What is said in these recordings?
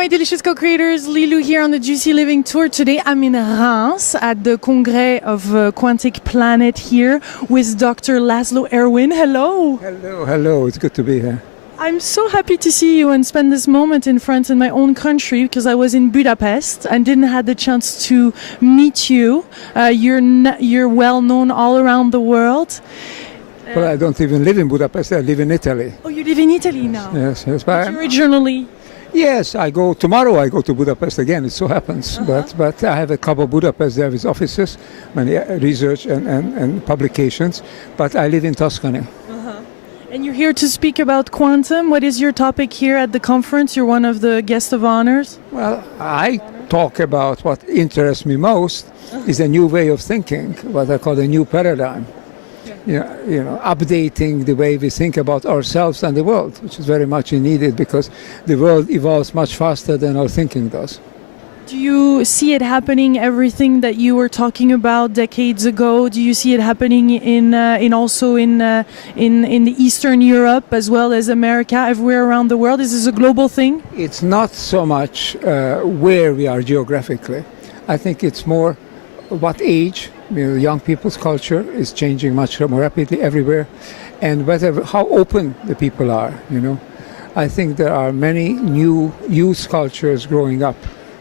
my delicious co-creators. Lilou here on the Juicy Living Tour. Today I'm in Reims at the Congrès of Quantic Planet here with Dr. László Ervin. Hello. Hello. It's good to be here. I'm so happy to see you and spend this moment in France in my own country because I was in Budapest and didn't have the chance to meet you. You're well known all around the world. But I don't even live in Budapest. I live in Italy. Oh, you live in Italy now? Yes. But originally? Yes, tomorrow I go to Budapest again, it so happens. But I have a couple of Budapest there with offices, many research and publications. But I live in Tuscany. And you're here to speak about quantum. What is your topic here at the conference? You're one of the guests of honors. Well, I talk about what interests me most is a new way of thinking, what I call a new paradigm. You know, updating the way we think about ourselves and the world, which is very much needed because the world evolves much faster than our thinking does. Do you see it happening? Everything that you were talking about decades ago. Do you see it happening in the Eastern Europe as well as America, everywhere around the world? Is this a global thing? It's not so much where we are geographically. I think it's more what age. Young people's culture is changing much more rapidly everywhere, and how open the people are. I think there are many new youth cultures growing up,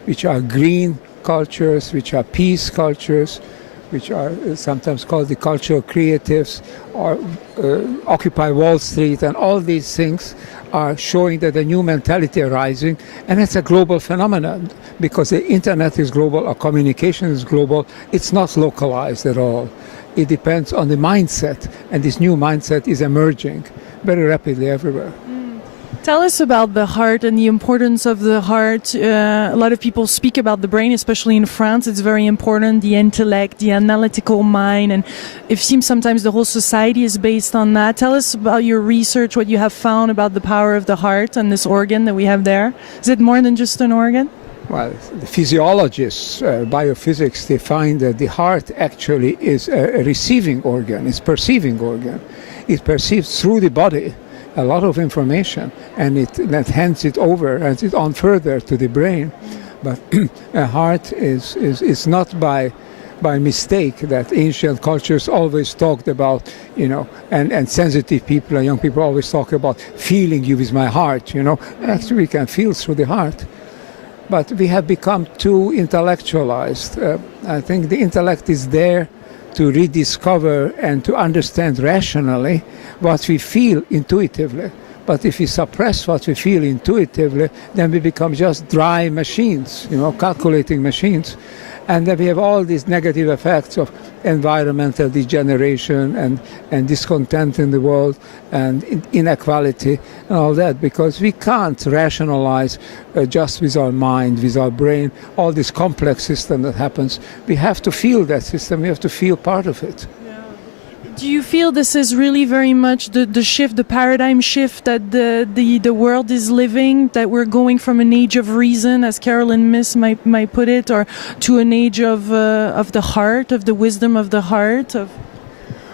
which are green cultures, which are peace cultures, which are sometimes called the cultural creatives, or Occupy Wall Street, and all these things are showing that a new mentality arising, and it's a global phenomenon because the internet is global, our communication is global. It's not localized at all. It depends on the mindset, and this new mindset is emerging very rapidly everywhere. Tell us about the heart and the importance of the heart. A lot of people speak about the brain, especially in France. It's very important, the intellect, the analytical mind, and it seems sometimes the whole society is based on that. Tell us about your research, what you have found about the power of the heart and this organ that we have there. Is it more than just an organ? Well, the physiologists, biophysics, they find that the heart actually is a receiving organ, it's a perceiving organ. It perceives through the body a lot of information, and it hands it on further to the brain. But a heart is not by mistake that ancient cultures always talked about, and sensitive people and young people always talk about feeling you with my heart, Actually, we can feel through the heart. But we have become too intellectualized. I think the intellect is there to rediscover and to understand rationally what we feel intuitively. But if we suppress what we feel intuitively, then we become just dry machines, calculating machines. And then we have all these negative effects of environmental degeneration and discontent in the world and inequality and all that, because we can't rationalize just with our mind, with our brain, all this complex system that happens. We have to feel that system. We have to feel part of it. Do you feel this is really very much the shift, the paradigm shift that the world is living, that we're going from an age of reason, as Carolyn Myss might put it, or to an age of the heart, of the wisdom of the heart?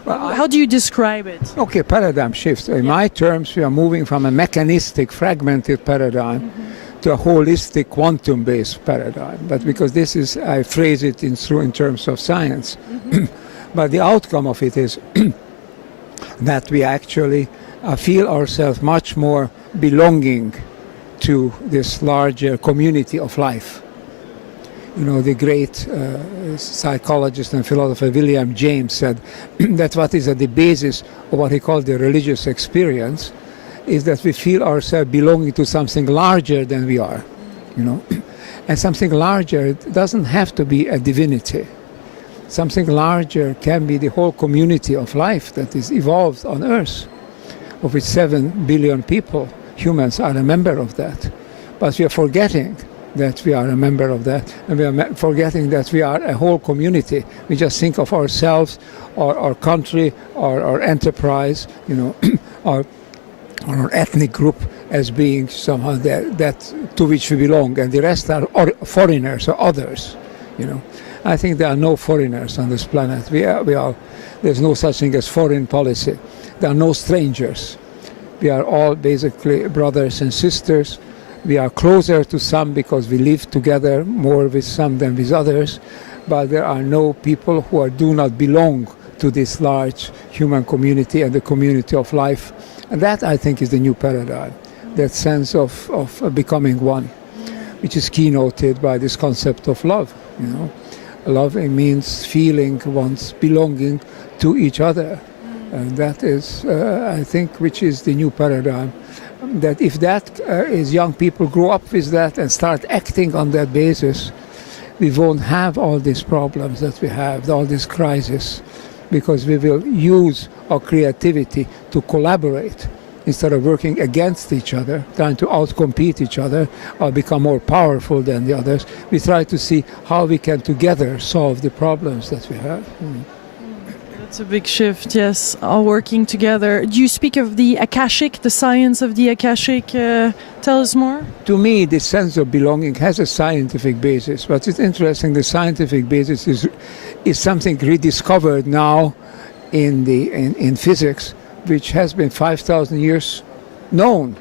How do you describe it? Okay, paradigm shift. In my terms, we are moving from a mechanistic, fragmented paradigm to a holistic, quantum-based paradigm. But because I phrase it in terms of science. But the outcome of it is that we actually feel ourselves much more belonging to this larger community of life. The great psychologist and philosopher William James said that what is at the basis of what he called the religious experience is that we feel ourselves belonging to something larger than we are. And something larger doesn't have to be a divinity. Something larger can be the whole community of life that is evolved on Earth, of which 7 billion people, humans, are a member of that. But we are forgetting that we are a member of that, and we are forgetting that we are a whole community. We just think of ourselves, or our country, or our enterprise, or our ethnic group as being somehow that to which we belong, and the rest are foreigners or others, I think there are no foreigners on this planet. There's no such thing as foreign policy. There are no strangers. We are all basically brothers and sisters, We are closer to some because we live together more with some than with others, but there are no people who do not belong to this large human community and the community of life. And that, I think, is the new paradigm, that sense of becoming one, which is keynoted by this concept of love. You know, love means feeling one's belonging to each other, and that is, I think, which is the new paradigm. That if that is young people grow up with that and start acting on that basis, we won't have all these problems that we have, all these crises, because we will use our creativity to collaborate instead of working against each other, trying to outcompete each other or become more powerful than the others. We try to see how we can together solve the problems that we have. That's a big shift, yes, all working together. Do you speak of the Akashic, the science of the Akashic? Tell us more. To me, this sense of belonging has a scientific basis, but it's interesting, the scientific basis is something rediscovered now in physics, which has been 5,000 years known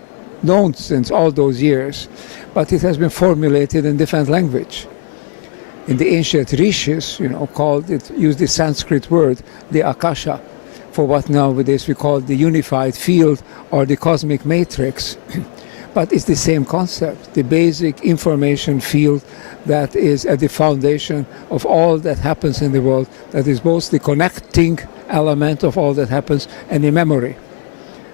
since all those years, but it has been formulated in different language. In the ancient rishis, used the Sanskrit word, the Akasha, for what nowadays we call the unified field or the cosmic matrix. But it's the same concept, the basic information field that is at the foundation of all that happens in the world, that is both the connecting element of all that happens and the memory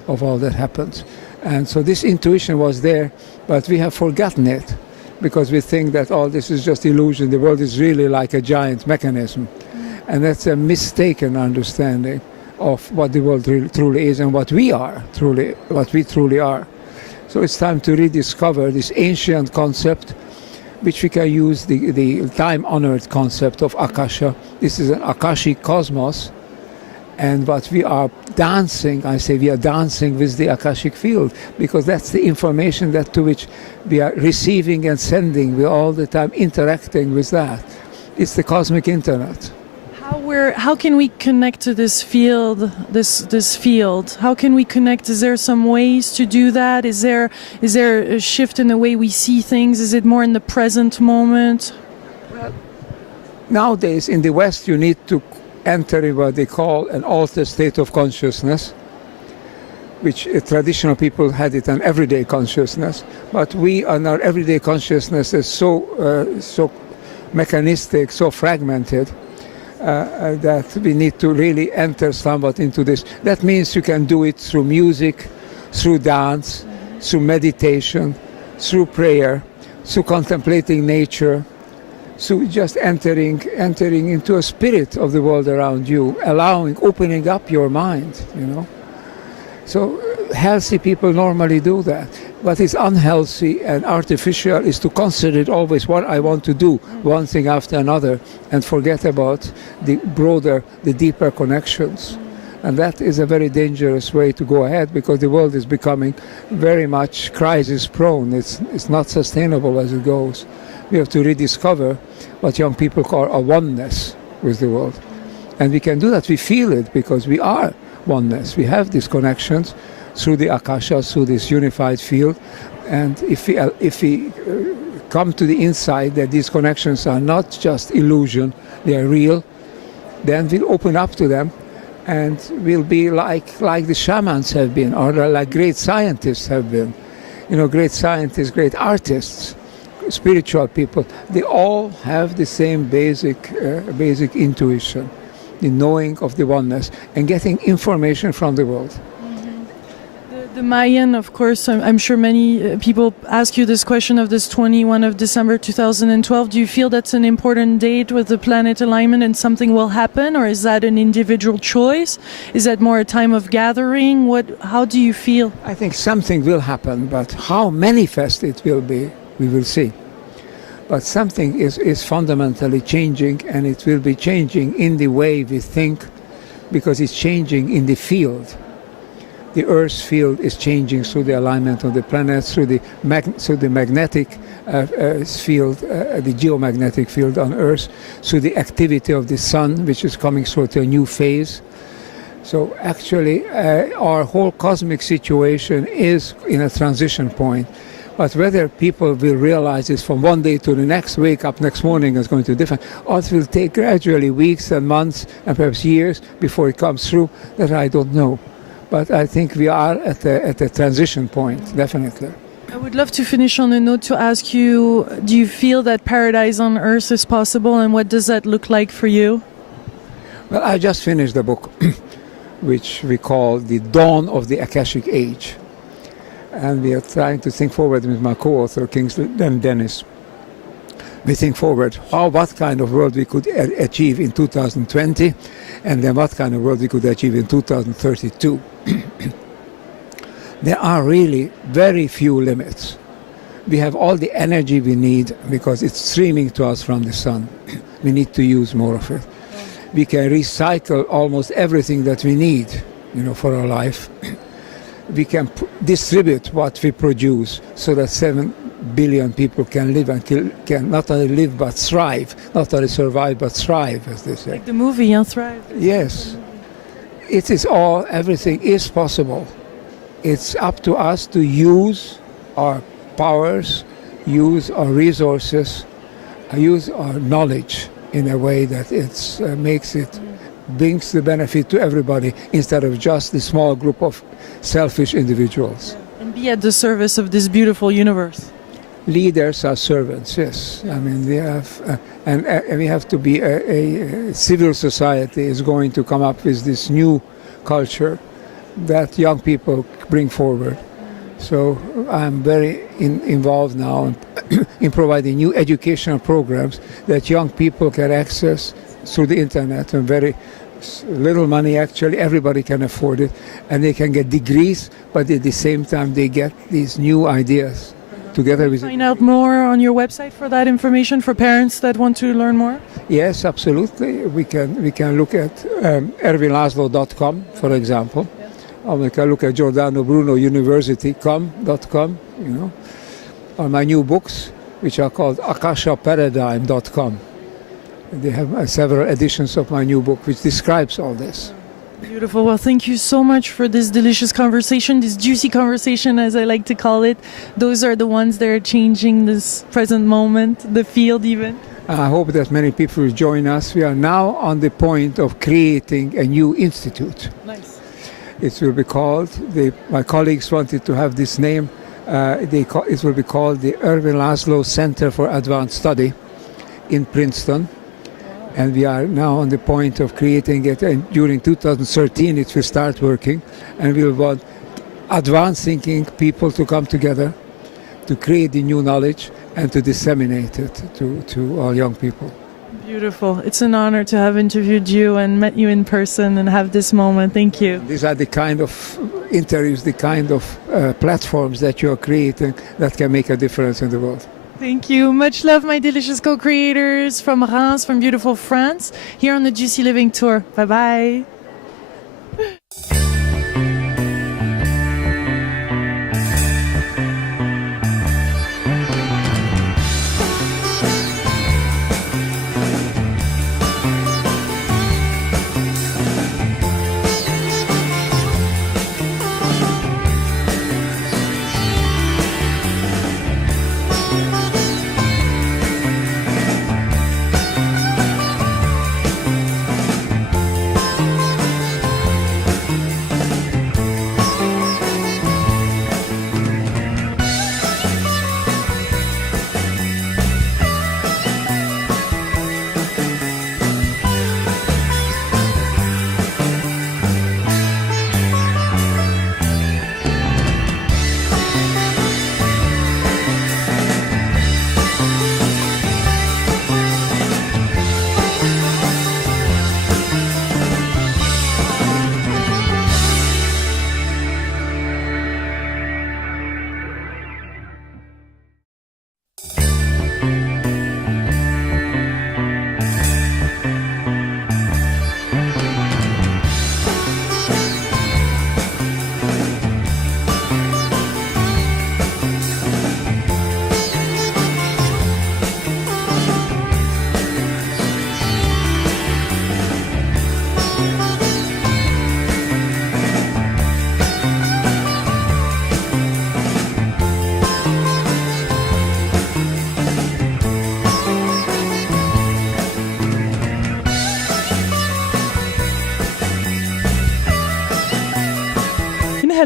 of all that happens. And so this intuition was there, but we have forgotten it, because we think that all this is just illusion. The world is really like a giant mechanism. And that's a mistaken understanding of what the world truly is and what we truly are. So it's time to rediscover this ancient concept, which we can use the time-honored concept of Akasha. This is an Akashic cosmos. And what we are dancing, I say we are dancing with the Akashic field, because that's the information to which we are receiving and sending. We're all the time interacting with that. It's the cosmic internet. How can we connect to this field, this field? How can we connect? Is there some ways to do that? Is there a shift in the way we see things? Is it more in the present moment? Well, nowadays in the West you need to enter in what they call an altered state of consciousness, which traditional people had it an everyday consciousness, but we in our everyday consciousness is so mechanistic, so fragmented, that we need to really enter somewhat into this. That means you can do it through music, through dance, through meditation, through prayer, through contemplating nature. So just entering into a spirit of the world around you, opening up your mind, So healthy people normally do that. What is unhealthy and artificial is to consider it always what I want to do, one thing after another, and forget about the broader, the deeper connections. And that is a very dangerous way to go ahead, because the world is becoming very much crisis prone. It's not sustainable as it goes. We have to rediscover what young people call a oneness with the world. And we can do that. We feel it because we are oneness. We have these connections through the Akasha, through this unified field. And if we come to the insight that these connections are not just illusion, they are real, then we'll open up to them and we'll be like the shamans have been, or like great scientists have been. Great scientists, great artists, spiritual people, they all have the same basic intuition, the knowing of the oneness and getting information from the world. The Mayan, of course, I'm sure many people ask you this question of this 21 of December 2012. Do you feel that's an important date with the planet alignment and something will happen, or is that an individual choice? Is that more a time of gathering? How do you feel? I think something will happen, but how manifest it will be, we will see. But something is fundamentally changing, and it will be changing in the way we think, because it's changing in the field. The Earth's field is changing through the alignment of the planets, through the magnetic field, the geomagnetic field on Earth, through the activity of the sun, which is coming through to a new phase. So actually, our whole cosmic situation is in a transition point. But whether people will realize this from one day to the next, wake up next morning is going to be different, or it will take gradually weeks and months and perhaps years before it comes through, that I don't know. But I think we are at a transition point, definitely. I would love to finish on a note to ask you, do you feel that paradise on earth is possible, and what does that look like for you? Well, I just finished a book which we call The Dawn of the Akashic Age. And we are trying to think forward with my co-author, Kingsley and Dennis. We think forward what kind of world we could achieve in 2020, and then what kind of world we could achieve in 2032. There are really very few limits. We have all the energy we need because it's streaming to us from the sun. We need to use more of it. We can recycle almost everything that we need, for our life. We can distribute what we produce so that 7 billion people can live and can not only live but thrive, not only survive but thrive, as they say. Like the movie, Thrive. Yes. It is everything is possible. It's up to us to use our powers, use our resources, use our knowledge in a way that it brings the benefit to everybody instead of just the small group of selfish individuals. And be at the service of this beautiful universe. Leaders are servants, yes. I mean, they have, and we have to be a civil society is going to come up with this new culture that young people bring forward. So I'm very involved now in providing new educational programs that young people can access through the internet, and very little money actually, everybody can afford it, and they can get degrees, but at the same time they get these new ideas together with... Find out more on your website for that information for parents that want to learn more? Yes, absolutely. We can look at ervinlaslo.com, for example. Or we can look at Giordano Bruno University.com, or my new books, which are called akashaparadigm.com. They have several editions of my new book which describes all this. Beautiful. Well, thank you so much for this delicious conversation, this juicy conversation, as I like to call it. Those are the ones that are changing this present moment, the field even. I hope that many people will join us. We are now on the point of creating a new institute. Nice. It will be called, my colleagues wanted to have this name, it will be called the Ervin László Center for Advanced Study in Princeton. And we are now on the point of creating it, and during 2013 it will start working, and we will want advanced thinking people to come together to create the new knowledge and to disseminate it to all young people. Beautiful. It's an honor to have interviewed you and met you in person and have this moment. Thank you. These are the kind of interviews, the kind of platforms that you are creating that can make a difference in the world. Thank you. Much love, my delicious co-creators from Reims, from beautiful France, here on the Juicy Living Tour. Bye-bye.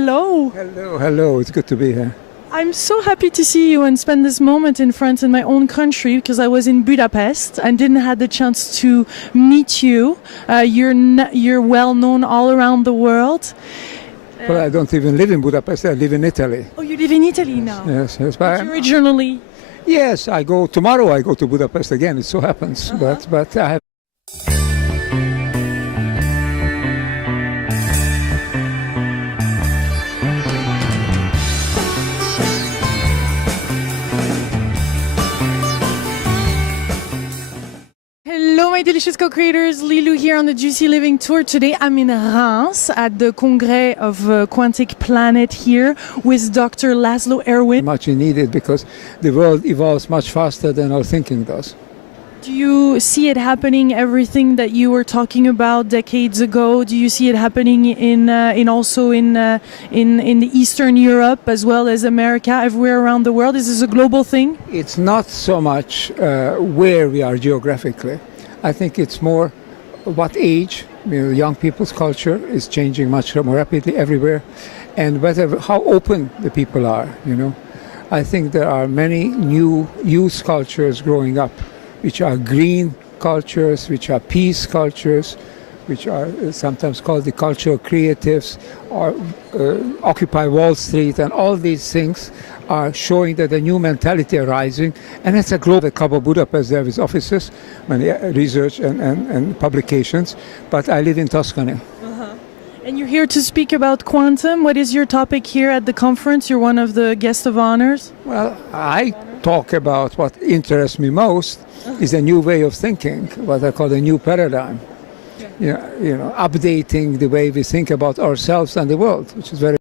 hello. Hello, hello. It's good to be here. I'm so happy to see you and spend this moment in France, in my own country, because I was in Budapest and didn't have the chance to meet you. You're well known all around the world. Well, I don't even live in Budapest. I live in Italy. Oh, you live in Italy now? Yes, yes. But originally? Yes, tomorrow I go to Budapest again, it so happens. But I have... Hello, my delicious co-creators. Lilou here on the Juicy Living Tour. Today I'm in Reims at the Congrès of Quantic Planet here with Dr. Laszlo Ervin. Much needed because the world evolves much faster than our thinking does. Do you see it happening, everything that you were talking about decades ago? Do you see it happening in the Eastern Europe as well as America, everywhere around the world? Is this a global thing? It's not so much where we are geographically. I think it's more what age. Young people's culture is changing much more rapidly everywhere, and how open the people are. I think there are many new youth cultures growing up, which are green cultures, which are peace cultures, which are sometimes called the cultural creatives, or Occupy Wall Street, and all these things are showing that a new mentality arising, and it's a global. Cover Budapest, there is offices, many research and publications, but I live in Tuscany. And you're here to speak about quantum. What is your topic here at the conference? You're one of the guests of honors. Well, I talk about what interests me most is a new way of thinking, what I call a new paradigm. Updating the way we think about ourselves and the world, which is very